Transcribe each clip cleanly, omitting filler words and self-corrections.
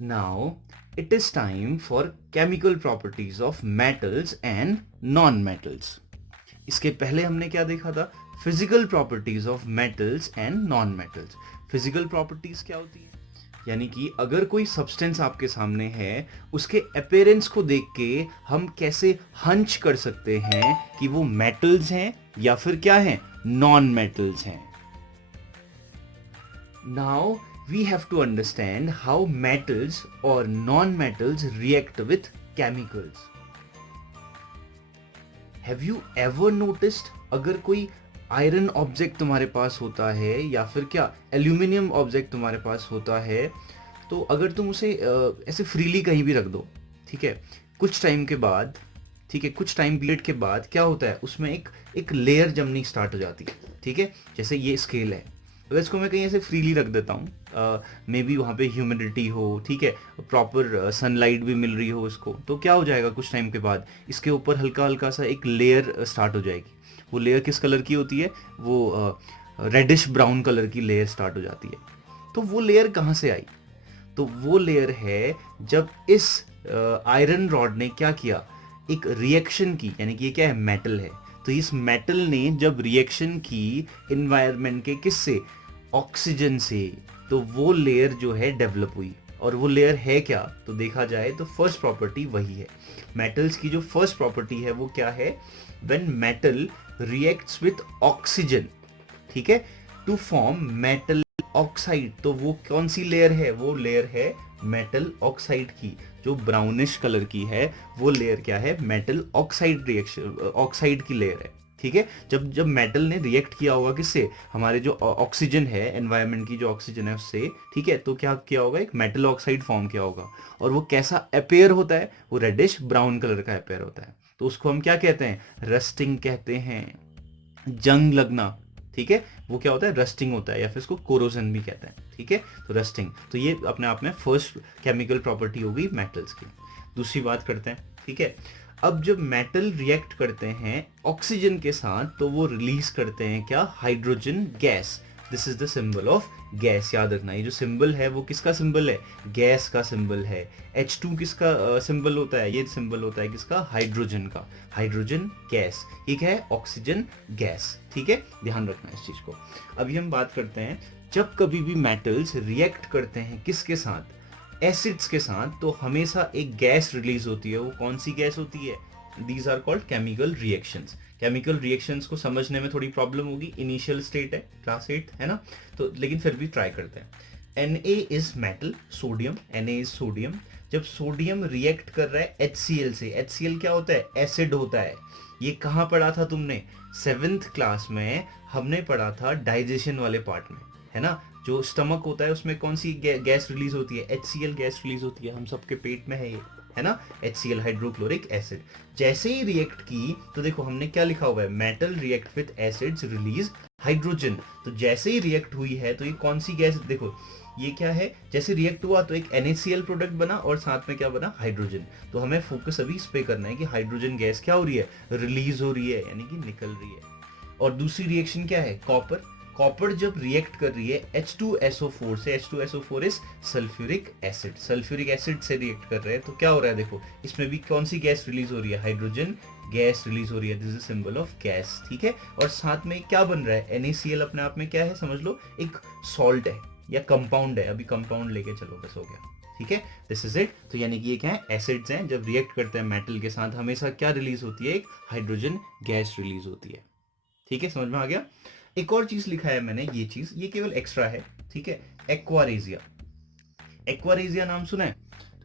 Now, it is time for chemical properties of metals and non-metals. इसके पहले हमने क्या देखा था? Physical properties of metals and non metals. Physical properties क्या होती है? यानी कि अगर कोई सब्सटेंस आपके सामने है, उसके अपीयरेंस को देख के हम कैसे हंच कर सकते हैं कि वो मेटल्स हैं या फिर क्या हैं, नॉन मेटल्स हैं. Now we have to understand how metals or non-metals react with chemicals. Have you ever noticed, अगर कोई आयरन ऑब्जेक्ट तुम्हारे पास होता है या फिर क्या एल्यूमिनियम ऑब्जेक्ट तुम्हारे पास होता है, तो अगर तुम उसे ऐसे फ्रीली कहीं भी रख दो, ठीक है, कुछ टाइम के बाद, ठीक है, कुछ टाइम पीरियड के बाद क्या होता है, उसमें एक लेयर जमनी स्टार्ट हो जाती है. ठीक है, जैसे ये स्केल है, अगर इसको मैं कहीं ऐसे फ्रीली रख देता हूँ, मे बी वहाँ पे ह्यूमिडिटी हो, ठीक है, प्रॉपर सनलाइट भी मिल रही हो इसको, तो क्या हो जाएगा, कुछ टाइम के बाद इसके ऊपर हल्का हल्का सा एक लेयर स्टार्ट हो जाएगी. वो लेयर किस कलर की होती है? वो रेडिश ब्राउन कलर की लेयर स्टार्ट हो जाती है. तो वो लेयर कहाँ से आई? तो वो लेयर है जब इस आयरन रॉड ने क्या किया, एक रिएक्शन की, यानी कि ये क्या है, मेटल है. तो इस मेटल ने जब रिएक्शन की इन्वायरमेंट के किससे, ऑक्सीजन से, तो वो लेयर जो है डेवलप हुई. और वो लेयर है क्या, तो देखा जाए तो फर्स्ट प्रॉपर्टी वही है. मेटल्स की जो फर्स्ट प्रॉपर्टी है वो क्या है, when metal reacts with oxygen, ठीक है, टू फॉर्म मेटल ऑक्साइड. तो वो कौन सी लेयर है? वो लेयर है मेटल ऑक्साइड की, जो ब्राउनिश कलर की है. वो लेयर क्या है? मेटल ऑक्साइड रिएक्शन, ऑक्साइड की लेयर है. ठीक है, जब जब मेटल ने रिएक्ट किया होगा किससे, हमारे जो ऑक्सीजन है, एनवायरनमेंट की जो ऑक्सीजन है उससे, ठीक है, तो क्या किया होगा, एक मेटल ऑक्साइड फॉर्म किया होगा. और वो कैसा अपेयर होता है? वो रेडिश ब्राउन कलर का अपेयर होता है. तो उसको हम क्या कहते हैं? रस्टिंग कहते हैं, जंग लगना. ठीक है, वो क्या होता है? रस्टिंग होता है, या फिर इसको कोरोजन भी कहते हैं. ठीक है, तो रस्टिंग, तो ये अपने आप में फर्स्ट केमिकल प्रॉपर्टी हो गई मेटल्स की. दूसरी बात करते हैं. ठीक है, अब जब मेटल रिएक्ट करते हैं ऑक्सीजन के साथ, तो वो रिलीज करते हैं क्या? Hydrogen gas. This is the symbol of gas. याद रखना, ये जो सिंबल है वो किसका सिंबल है? गैस का सिंबल है. H2 किसका सिंबल होता है? ये सिंबल होता है किसका? हाइड्रोजन का. हाइड्रोजन गैस, ठीक है, ऑक्सीजन गैस. ठीक है, ध्यान रखना इस चीज को. अभी हम बात करते हैं, जब कभी भी मेटल्स रिएक्ट करते हैं किसके साथ? एसिड्स के साथ, तो हमेशा एक गैस रिलीज होती है. वो कौन सी गैस होती है? These are called chemical reactions. Chemical reactions को समझने में थोड़ी प्रॉब्लम होगी, इनिशियल स्टेट है, क्लास 8 है ना, तो लेकिन फिर भी ट्राई करते हैं. Na is metal, sodium, Na is sodium. जब सोडियम रिएक्ट कर रहा है HCl से, HCl क्या होता है? एसिड होता है. ये कहाँ पढ़ा था तुमने? 7th क्लास में हमने पढ़ा था, डाइजेशन वाले पार्ट में, है ना. जो स्टमक होता है उसमें कौन सी गैस रिलीज होती है? HCl गैस रिलीज होती है. हम सबके पेट में है ये, है ना, HCl, हाइड्रोक्लोरिक एसिड. जैसे ही रिएक्ट की, तो देखो हमने क्या लिखा हुआ है, metal react with acids release hydrogen. तो जैसे ही रिएक्ट हुई है, तो ये कौन सी गैस, देखो ये क्या है, जैसे रिएक्ट हुआ तो एक NaCl प्रोडक्ट बना और साथ में क्या बना? हाइड्रोजन. तो हमें फोकस अभी इस पे करना है कि हाइड्रोजन गैस क्या हो रही है? रिलीज हो रही है, यानी कि निकल रही है. और दूसरी रिएक्शन क्या है? कॉपर. कॉपर जब रिएक्ट कर रही है H2SO4 से, H2SO4 is sulphuric acid. Sulphuric acid से रिएक्ट कर रहे हैं, तो क्या हो रहा है? देखो इसमें भी कौन सी गैस रिलीज हो रही है? हाइड्रोजन गैस रिलीज हो रही है. This is symbol of gas. ठीक है, और साथ में क्या बन रहा है? NaCl अपने आप में क्या है, समझ लो, एक सॉल्ट है या कंपाउंड है. अभी कंपाउंड लेके चलो, बस हो गया. ठीक है, दिस इज इट. तो यानी कि ये क्या है? एसिड्स हैं, जब रिएक्ट करते हैं मेटल के साथ, हमेशा क्या रिलीज होती है? एक हाइड्रोजन गैस रिलीज होती है. ठीक है, समझ में आ गया. एक और चीज लिखा है मैंने, ये चीज, ये केवल एक्स्ट्रा है. ठीक है, एक्वारेजिया. एक्वारेजिया नाम सुना है?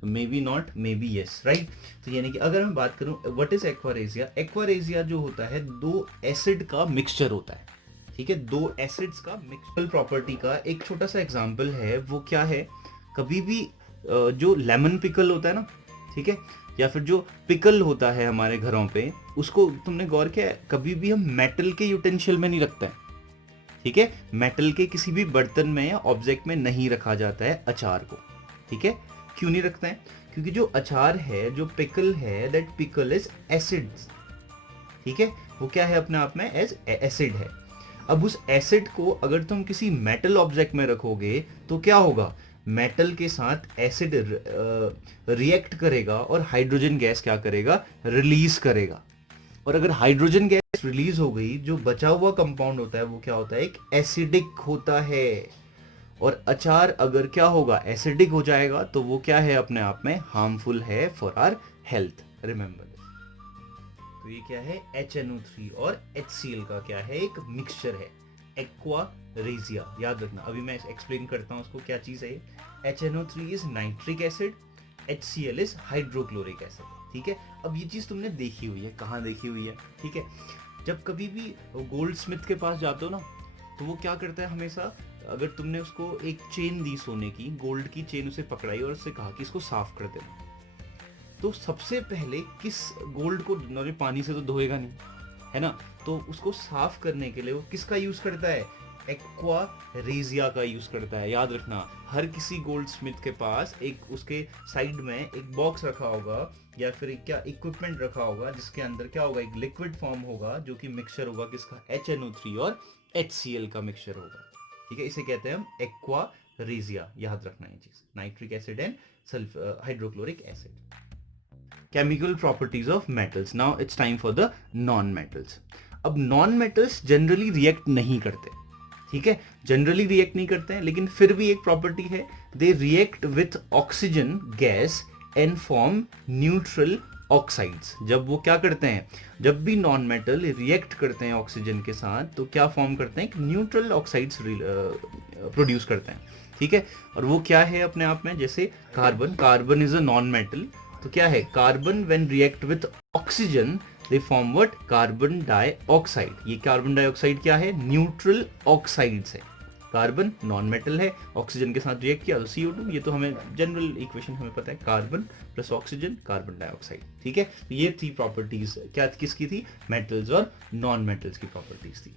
तो may be not, may be yes, right. तो यानी कि अगर मैं बात करूं व्हाट इज एक्वारेजिया, एक्वारेजिया जो होता है, दो एसिड का मिक्सचर होता है. ठीक है, दो एसिड्स का मिक्सचर. प्रॉपर्टी का एक छोटा सा एग्जांपल है, वो क्या है, कभी भी जो लेमन पिकल होता है ना, ठीक है, या फिर जो पिकल होता है हमारे घरों पे, उसको तुमने गौर किया है, कभी भी हम मेटल के यूटेंशियल में नहीं रखते हैं. ठीक है, मेटल के किसी भी बर्तन में या ऑब्जेक्ट में नहीं रखा जाता है अचार को. ठीक है, क्यों नहीं रखते हैं? क्योंकि जो अचार है, जो पिकल है, दैट पिकल इज एसिड. ठीक है, वो क्या है अपने आप में? एज एसिड है. अब उस एसिड को अगर तुम किसी मेटल ऑब्जेक्ट में रखोगे, तो क्या होगा? मेटल के साथ एसिड रिएक्ट करेगा और हाइड्रोजन गैस क्या करेगा, रिलीज करेगा। और अगर हाइड्रोजन गैस रिलीज हो गई, जो बचा हुआ कंपाउंड होता है वो क्या होता है, एक एसिडिक होता है। और अचार अगर क्या होगा, एसिडिक हो जाएगा, तो वो क्या है, अपने आप में हार्मफुल है फॉर आवर हेल्थ, रिमेंबर। तो ये क्या है, HNO3 और HCl का क्या है, एक मिक्सचर है, एक्वा रेजिया, याद रखना। अभी मैं एक्सप्लेन करता हूँ उसको, क्या चीज है। HNO3 is nitric acid, HCl is hydrochloric acid, ठीक है। अब ये चीज तुमने देखी हुई है, कहाँ देखी हुई है, ठीक है। जब कभी भी गोल्ड स्मिथ के पास जाते हो ना, तो वो क्या करता है हमेशा, अगर तुमने उसको एक चेन दी सोने की, गोल्ड की चेन उसे पकड़ाई और उससे कहा कि इसको साफ कर देना, तो सबसे पहले किस गोल्ड को, नॉर्मली पानी से तो धोएगा नहीं, है ना, तो उसको साफ करने के लिए वो किसका यूज करता है, एक्वा रेजिया का यूज करता है। याद रखना, हर किसी गोल्ड स्मिथ के पास एक उसके साइड में एक बॉक्स रखा होगा या फिर एक क्या इक्विपमेंट रखा होगा, जिसके अंदर क्या होगा, एक लिक्विड फॉर्म होगा, जो कि मिक्सचर होगा किसका, HNO3 और HCl का मिक्सचर होगा, ठीक है। इसे कहते हैं हम एक्वा रेजिया, याद रखना ये चीज, nitric acid and hydrochloric acid. Chemical properties of metals. Now it's time for the non-metals. अब non-metals जनरली रिएक्ट नहीं करते, ठीक है, जनरली रिएक्ट नहीं करते हैं, लेकिन फिर भी एक प्रॉपर्टी है, they react with oxygen gas and form neutral oxides. जब वो क्या करते हैं, जब भी नॉन मेटल रिएक्ट करते हैं ऑक्सीजन के साथ, तो क्या फॉर्म करते हैं, न्यूट्रल ऑक्साइड्स प्रोड्यूस करते हैं, ठीक है। और वो क्या है अपने आप में, जैसे carbon, carbon is a non metal, तो क्या है, carbon when react with oxygen they form what, carbon dioxide. ये कार्बन डाइऑक्साइड क्या है, न्यूट्रल ऑक्साइड्स है। कार्बन नॉन मेटल है, ऑक्सीजन के साथ रिएक्ट किया तो CO2, ये तो हमें जनरल इक्वेशन हमें पता है, carbon plus oxygen carbon dioxide, ठीक है। ये थी प्रॉपर्टीज, क्या किसकी थी, मेटल्स और नॉन मेटल्स की प्रॉपर्टीज थी।